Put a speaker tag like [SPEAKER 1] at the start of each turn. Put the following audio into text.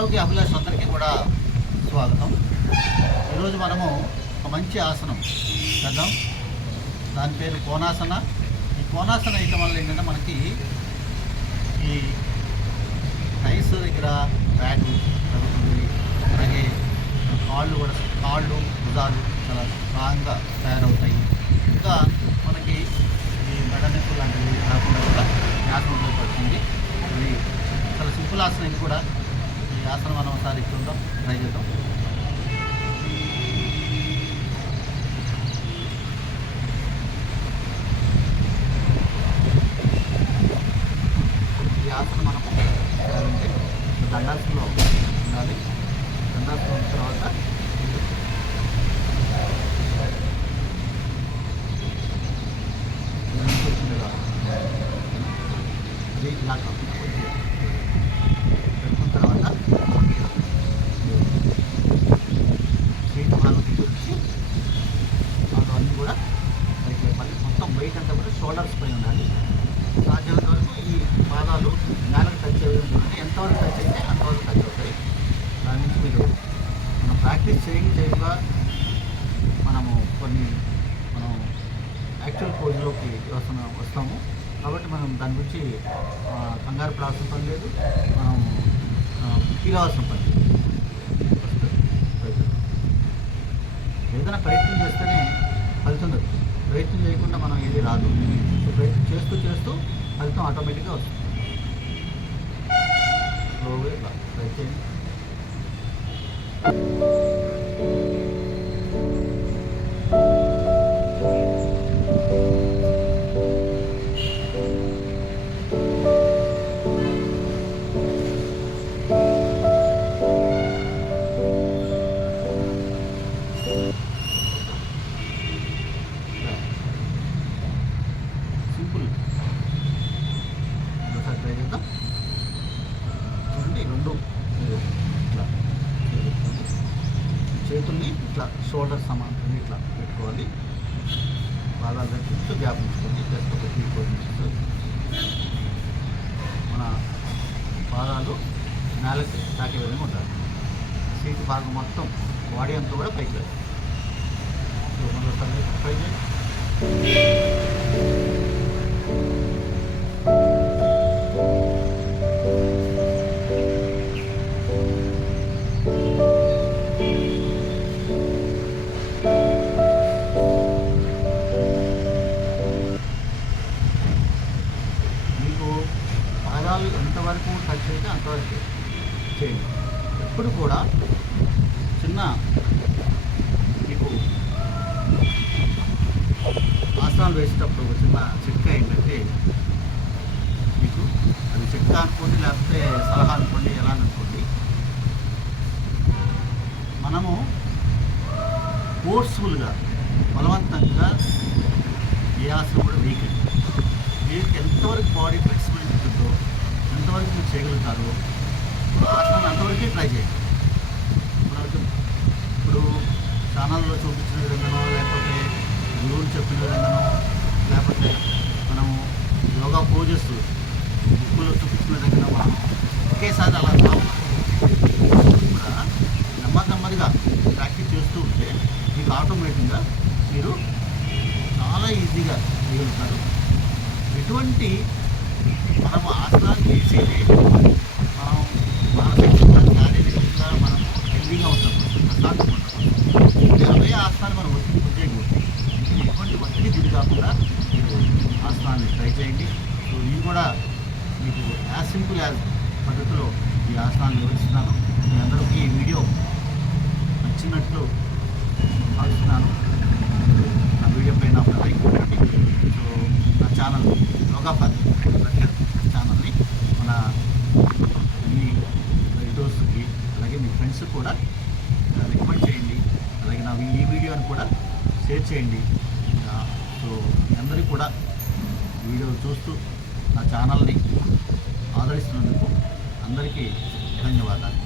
[SPEAKER 1] ఆరోగ్య అభిలాషందరికీ కూడా స్వాగతం. ఈరోజు మనము ఒక మంచి ఆసనం చేద్దాం. దాని పేరు కోనాసన. ఈ కోనాసన వేయటం వల్ల ఏంటంటే మనకి ఈ టైస్ దగ్గర బ్యాక్ తగ్గుతుంది అలాగే కాళ్ళు కూడా కాళ్ళు భుజాలు చాలా స్ట్రాంగ్గా తయారవుతాయి. ఇంకా మనకి ఈ మెడ నొప్పులు లాంటివి రాకుండా కూడా ఈ ఉపయోగపడుతుంది ఇది చాలా సింపుల్ ఆసనం కూడా. ఆసనం మనం ఒకసారి చూద్దాం ట్రై చేద్దాం. ఈ ఆసనం మనం చేయాలంటే ఉండాలి. దండాసనం ఉన్న తర్వాత ఇలా కాకుండా కొద్దిగా పెట్టుకున్న తర్వాత సీట్ భాగం తీసుకొచ్చి మాకు అన్నీ కూడా పైకి లేపాలి మొత్తం వెయిట్ అంతా కూడా షోల్డర్స్ పై ఉండాలి. సాధ్యమైన వరకు ఈ పాదాలు నేలకు టచ్ అయ్యే ఉండాలి. ఎంతవరకు టచ్ అయితే అంతవరకు టచ్ అవుతాయి. దాని నుంచి మీరు మనం ప్రాక్టీస్ చేయండి చేయగా మనము కొన్ని మనం యాక్చువల్ పోజ్లోకి వస్తున్న వస్తాము. కాబట్టి మనం దాని గురించి కంగారు ప్రాసం పని లేదు. మనం ఫీల్ అవ్వాల్సిన పని లేదు ఫస్ట్ ప్రయత్నం. ఏదైనా ప్రయత్నం చేస్తేనే ఫలితం దొరుకుతుంది ప్రయత్నం అనేది రాదు. సో ప్రయత్నం చేస్తూ చేస్తూ ఫలితం ఆటోమేటిక్గా వస్తుంది. స్లోగా ట్రై చేయండి ఎంత చూడండి రెండు. ఇట్లా. చేతుల్ని ఇట్లా షోల్డర్ సమాంతరం ఇట్లా పెట్టుకోవాలి. బాగా దగ్గర చుట్టూ గ్యాప్ ఉంచుకోండి. జస్ట్ ఒక త్రీ ఫోర్ ఇంచెస్. మన పాదాలు నేలకి తాకే విధంగా ఉండాలి. సీటు భాగం మొత్తం బాడీ అంతా కూడా పైకి వెళ్ళాలి. సో మరోసారి పాదాలు ఎంతవరకు టచ్ అయితే అంతవరకు. చేయండి. ఎప్పుడు కూడా చిన్న మీకు ఆసనాలు వేసేటప్పుడు ఒక చిన్న చిట్కా ఏంటంటే మీకు అది చిట్కా అనుకోండి లేకపోతే సలహా అనుకోండి ఎలా అని అనుకోండి మనము ఫోర్స్ఫుల్గా బలవంతంగా ఏ ఆసనం కూడా వీక్ మీకు ఎంతవరకు బాడీ ఫ్లెక్సిబిలిటీ ఉంటుందో ఎంతవరకు మీరు చేయగలుగుతారు? ఆ అంతవరకే ట్రై చేయండి. ఇప్పుడు ఛానల్లో చూపించిన విధంగానో లేకపోతే గురువులు చెప్పిన విధంగానో లేకపోతే మనము యోగా పోజెస్ బుక్కులో చూపించిన విధంగా మనం ఒకేసారి అలా కూడా నెమ్మది నెమ్మదిగా ప్రాక్టీస్ చేస్తూ ఉంటే మీకు ఆటోమేటిక్గా మీరు చాలా ఈజీగా చేయగలుగుతారు. ఎటువంటి మనం ఆసనాలు చేసేది మనం మానసికంగా శారీరకంగా మనము హెల్దీగా ఉంటాం. ప్రశాంతంగా ఉంటాం. అవే ఆసనాలు మనం ఒత్తిడి ఎటువంటి ఒత్తిడి గురి కాకుండా మీరు ఆసనాన్ని ట్రై చేయండి. సో నేను కూడా మీకు యాజ్ సింపుల్ యాజ్ పద్ధతిలో ఈ ఆసనాలు వివరిస్తున్నాను. మీ అందరికీ ఈ వీడియో నచ్చినట్లు భావిస్తున్నాను నా వీడియో పైన ఒక లైక్ కొట్టండి. సో నా ఛానల్ యోగాపర్ ప్రఖ్యాత్ ఛానల్ని మన మీ రిలేటివ్స్కి అలాగే కూడా రికమెండ్ చేయండి. అలాగే నా ఈ వీడియోని కూడా షేర్ చేయండి. సో అందరికీ కూడా వీడియో చూస్తూ నా ఛానల్ని ఆదరిస్తున్నందుకు అందరికీ ధన్యవాదాలు.